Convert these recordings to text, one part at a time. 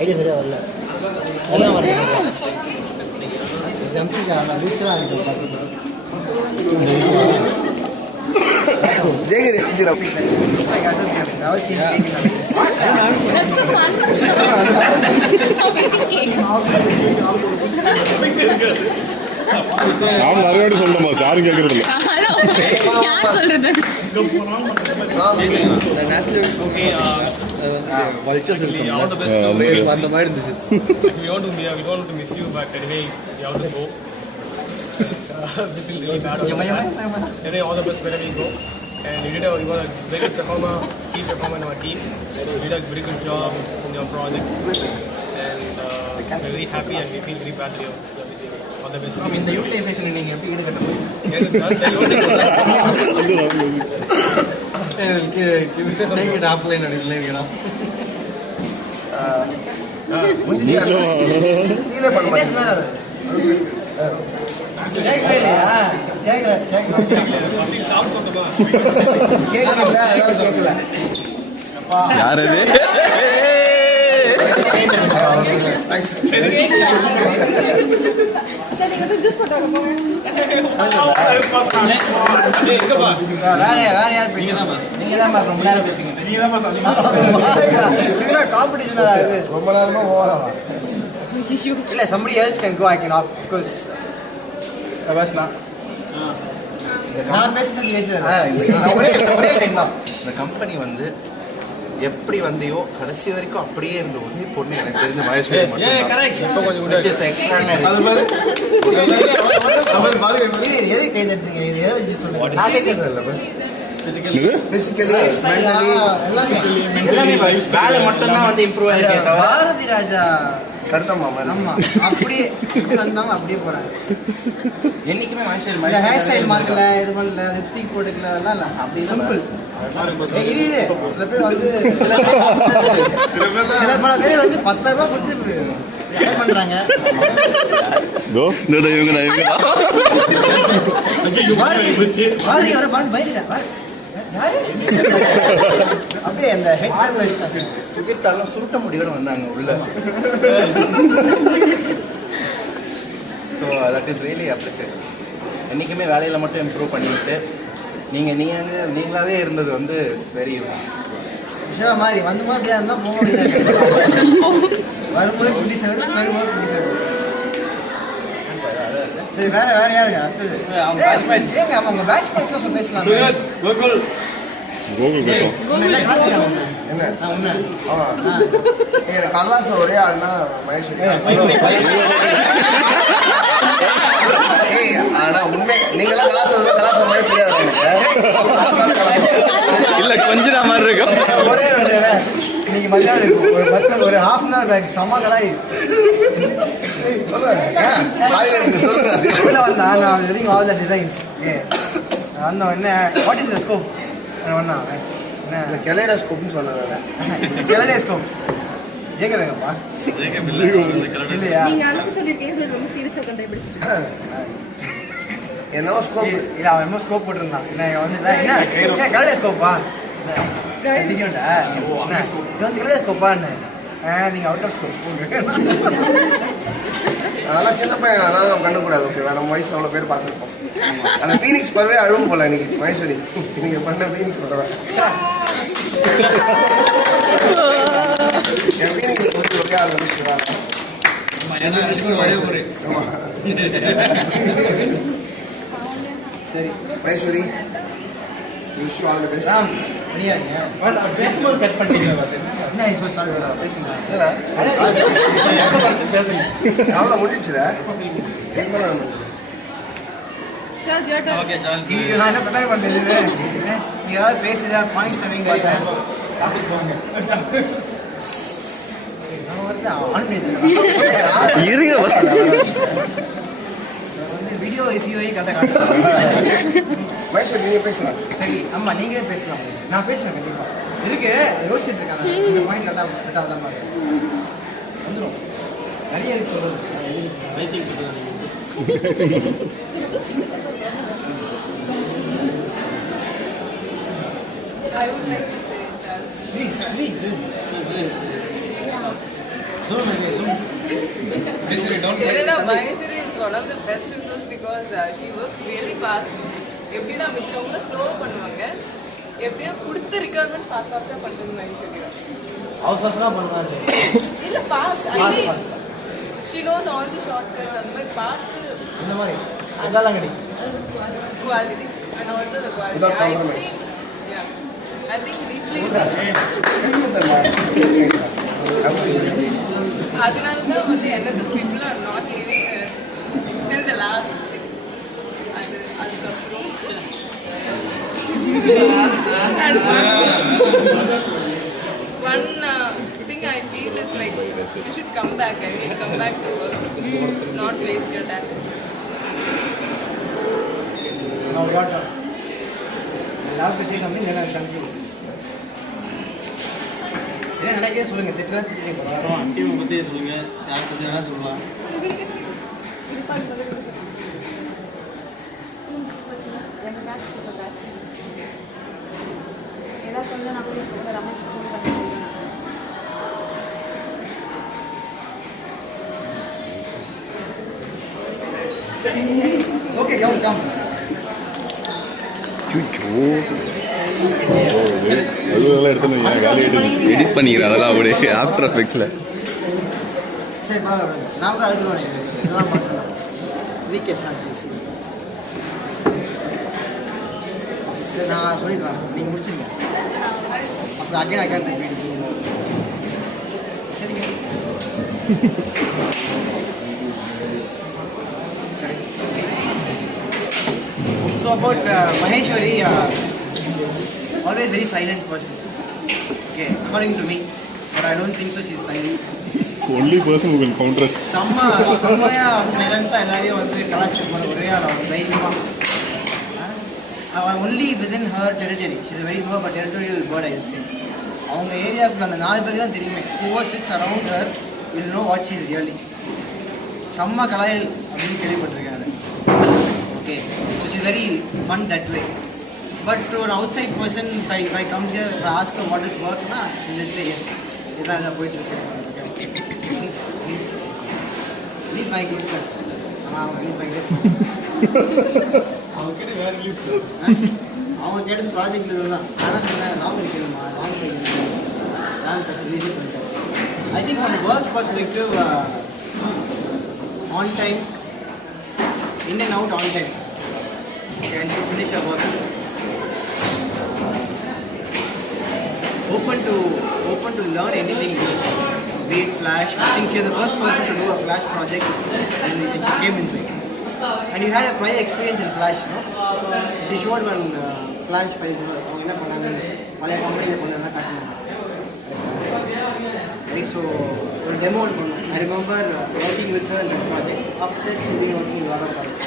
Idea சரியா வரல அதெல்லாம் வரல ஜம்பிங் ரீச்லாம் ஜெயகிரி நான் நிறைய வாட்டி சொல்லணுமா யாரும் கேட்கறது இல்லை அந்த மாதிரி இருந்துச்சு we want to miss you, but anyway, we have to go. We feel really bad. Anyway, all the best wherever you go. And you were a very good performer, key performer in our team. You did a very good job in your projects. And we're very happy and we feel very bad that you're missing. All the best. இந்த utilisation நீங்கள் எப்படி ஈடுகட்ட offline இல்லைங்களா நீங்களே பண்ண மாட்டீங்க கேட்கல யார் அது வேற யார் நீங்க தான் ரொம்ப நேரம் பேசுங்க ரொம்ப நேரமா ஓவராவா இல்ல somebody else can go I can of course நான் பேசுறது இந்த கம்பெனி வந்து எப்படி வந்தியோ கடைசி வரைக்கும் அப்படியே இருந்த ஒரே பொண்ணு எனக்கு தெரிஞ்ச மகேஸ்வரி எது கை தட்டுறீங்க இது எதை வச்சு வேலை மட்டும் தான் வந்து இம்ப்ரூவ் ஆகிருக்கேன். பாரதி ராஜா கருத்தம்மா ஆமா அப்படியே வந்தாங்க அப்படியே போறாங்க என்னைக்குமே மகேஸ்வரி ஹேர் ஸ்டைல் மாத்தல இது பண்ணல லிப்ஸ்டிக் போட்டுக்கல அதெல்லாம் இல்ல அப்படி சிம்பிள் இது சில பேர் வந்து சில பல பேர் வந்து 10,000 ரூபாய் கொடுத்து பண்றாங்க அப்படியே அந்த சுகிர்த்தாலும் சுருட்ட முடியோட வந்தாங்க உள்ள. So that is really appreciate. என்றைக்குமே வேலையில் மட்டும் இம்ப்ரூவ் பண்ணிவிட்டு நீங்களாவே இருந்தது வந்து வெரி விஷயம் மாதிரி வந்து அப்படியே இருந்தால் போக முடியாது. வரும்போது குட்டி சவர் வரும்போது குட்டி சவர். சரி வேற யாருங்க அடுத்தது ஏங்க ஆமா உங்க பேட்ச் பேட்ச்ல பேசலாம். கோகுல் பேசுவோம் என்ன கல்லாச ஒரே ஆள்னா மகேஸ்வரி. ஆனா உண்மை நீங்களாம் கலாச மாதிரி தெரியாது இல்லை கொஞ்சம் மாதிரி இருக்கும். ஒரே இன்னைக்கு மத்தியானம் ஒரு half an hour பேக் செம்ம கலாய் வந்தா நான் எதுவும் ஆல் த டிசைன்ஸ் வந்தோம் என்ன வாட் இஸ் த ஸ்கோப் ஒன்னா என்ன கெலைடோஸ்கோப்னு சொன்னேன். கெலைடோஸ்கோப் ஜேக வேங்கப்பா இல்லையா என்ன ஸ்கோப் இல்லை அவன் என்ன ஸ்கோப் போட்டிருந்தான் என்ன வந்து என்ன கெலைடோஸ்கோப்பா தெரியும்டா இது வந்து கெலைடோஸ்கோப்பான்னு நீங்கள் அவுட் ஆஃப் ஸ்கோப் போங்க. அதெல்லாம் சின்ன பையன் அதெல்லாம் நம்ம கண்டுக்கூடாது. ஓகேவா நம்ம வயசில் அவ்வளோ பேர் பார்த்துருப்போம். அந்த ஃபீனிக்ஸ் பறவை அழுவும் போல இன்னைக்கு மகேஸ்வரி நீங்கள் பண்ண ஃபீனிக்ஸ் பறவை என் ஃபீனிக்ஸ் கொடுத்து ஒரே ஆள் சரி Maheswari wish all the best. பேசும்போது கட் பண்ணிட்டீங்க அவ்வளோ முடிச்சுல நான் என்ன ப்ரிப்பேர் பண்ணது நீ ஏதாவது பேசுறியா பாயிண்ட்ஸ் தரீங்க பார்த்தேன் வீடியோ இசிவை கதை மகேஸ்வரி நீங்கள் பேசலாம். சரி ஆமா நீங்களே பேசலாம். நான் பேசுவேன் கண்டிப்பா இருக்கு யோசிச்சுட்டு இருக்காங்க இந்த பாயிண்ட் கரெக்டாக தான் வந்துடும் நிறைய இருக்கு சொல்றது. I would like to say Please. Zoom. Maheshwari is one of the best resources because she works really fast. எப்படின்னா மிச்சவங்க ஸ்லோவாக பண்ணுவாங்க, எப்படின்னா கொடுத்த ரிக்வயர்மெண்ட் ஃபாஸ்ட்டாக பண்ணுறது மகேஸ்வரி. அவசரமாக பண்ணுவாங்க. இல்லை fast she knows all the shortcuts and my பார்த்து இந்த மாதிரி அதெல்லாம் கிடைக்கும். quality and also the quality. Without compromise. I think replace அதனால தான் வந்து NSS people are not leaving till the last. அதுக்கப்புறம் one thing I feel is like you should come back. I mean, come back to work, not waste your time. Now what? I have to say something, then I'll conclude. என்ன நினைக்கிறே சொல்லுங்க, திட்டுறா திட்டுறீங்க. அப்புறம் டீமை பற்றி சொல்லுங்க, யாரை பற்றி வேணா சொல்லலாம். ஏதாவது சொல்ல நான் கூட ரமேஷ் ஃபோன் பண்ணி சொல்லுவேன். Okay, come. அதெல்லாம் எடுத்து காலி எடிட் பண்ணிக்கிறேன் அதெல்லாம் அப்படியே ஆஃப்டர் எஃபெக்ட்ஸில். சரி பரவாயில்ல, நான் கூட அழுதுருவேன். இதெல்லாம் பார்க்கலாம். வீக்கெட் சரி நான் சொல்லிடுறேன், நீங்கள் முடிச்சிருங்க. அப்புறம் அகைன் சரிங்க. So about Maheshwari, always very silent person. Okay, according to me, but I don't think so. She's silent. only person who will counter us. செம்மையா சைலண்டாக எல்லாரையும் வந்து கலாச்சாரம் பண்ண ஒரே தைரியமாக. Only within her territory. She's very no but territorial bird I will say. அவங்க ஏரியாவுக்குள்ள அந்த 4 பேருக்கு தான் தெரியுமே. Whoever sits around her will know what she is really. செம்ம கலாயல் அப்படின்னு கேள்விப்பட்டிருக்கேன் அது. Okay, so she very fun that way. But to ஒரு outside person if I come here, if I ask her what is work, she will say yes. இதான் போயிட்டு இருக்கேன். Please my good friend. Please my good friend. அவங்க கேட்டது project இதுதான். ஆனால் சொன்னேன் ராம் இருக்கணுமா, ராம் ஈஸி பண்ணிட்டேன். I think from work perspective, on time, in and out on time. Can you finish your work? Open to learn anything new. Be it Flash. I think you're the first person to do a Flash project and it came inside. And you had a prior experience in Flash, no? She showed one Flash files. அவங்க என்ன பண்ணாங்க, பழைய கம்பெனியில் பண்ணாங்க காட்டினாங்க. Right, so ஒரு demo பண்ணோம். I remember working with her in that project. After that, she's been working in a lot of projects.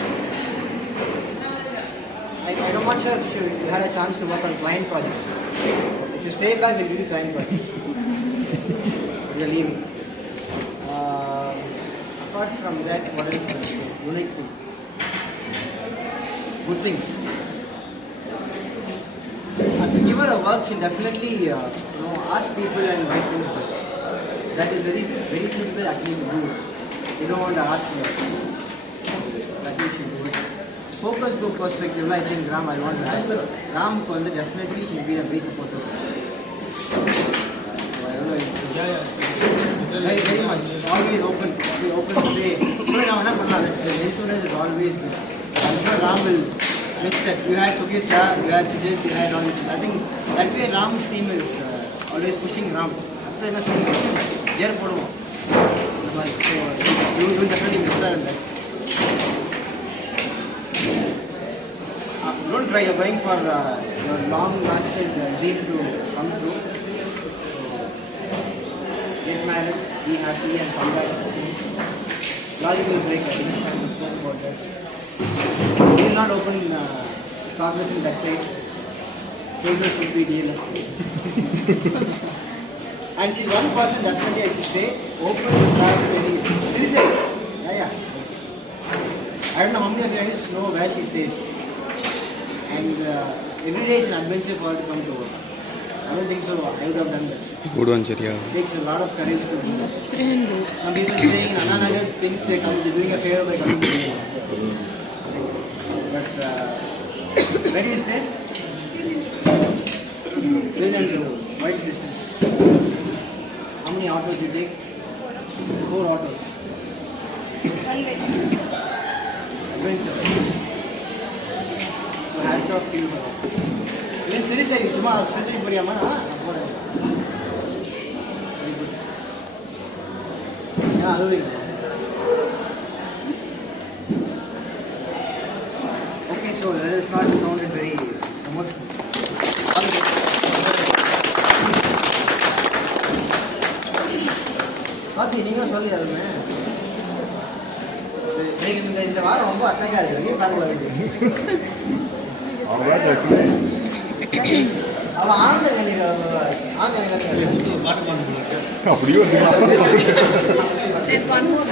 I'm not sure if you had a chance to work on client projects. If you stay back, they give you client projects. You're leaving. Apart from that, what else can I say? Unique thing. Good things. If you give her a work, she'll definitely ask people and write things for her. That is very, very simple actually to do. You don't want to ask them. That you should do it. Focus group perspective, I think Ram, I want to add. Ram definitely should be a very supportive. So I don't know. Very, very much. Always open. Be open to play. The influence is always there. I'm sure Ram will miss that. You had Sukhicha, you had Sujesh, you had all. I think that way Ram's team is always pushing Ram. After that, here poduvom. So you will definitely miss her in that. Don't try. You're going for your long-lasting dream to come true. Get married, be happy, and come back. Logical break. I think we spoke about that. We will not open Congress in that side. Children should be DLF. And she's one person definitely I should say open to travel very seriously. Yeah. I don't know how many of you guys know where she stays. And every day it's an adventure for her to come to work. don't think so. I would have done that. ஓடுவான் சரியா It takes a lot of courage to do that. 300. Some people saying in Anna Nagar thinks they're doing a favor by coming to me. But where do you stay? 300. Quite distance. How many autos do you take? 4 autos. Adventure. So hats off to you. Even சரி சரி சும்மா சரி போறியாமா நான் போறேன். Very good. அழுவீங்க. Okay, so let us not sound it very emotional. பாத்தி நீங்க சொல்லி அதுமே இந்த வாரம் ரொம்ப அட்டக்கா இருக்கு நீ பாருங்க அவன் ஆனந்த கணிகள் பாட்டு பாடுங்க அப்படியே There's one more.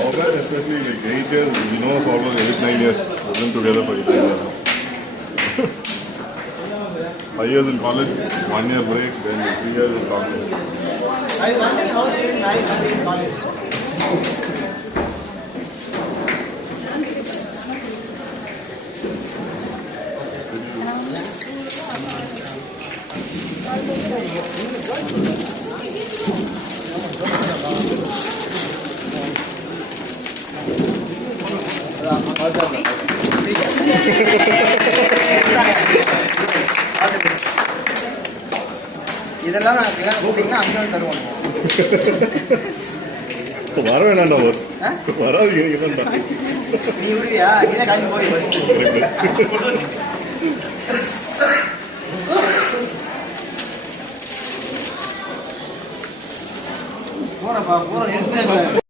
Our batch, especially like 8 years, we know for almost 8-9 years. We've been together for 8 years now. 5 years in college, 1 year break, then 3 years in college. I wonder how she didn't marry somebody in college. இதெல்லாம் நான் கல்யாணம் கூப்பிட்டீங்கன்னா அங்கே தருவாங்க வர வேணாண்டா வராது என்னண்டா நீ விடுவியா நீ தான் காஞ்சி போய் ஃபஸ்ட்டு போகிறப்பா போகிறோம் எடுத்து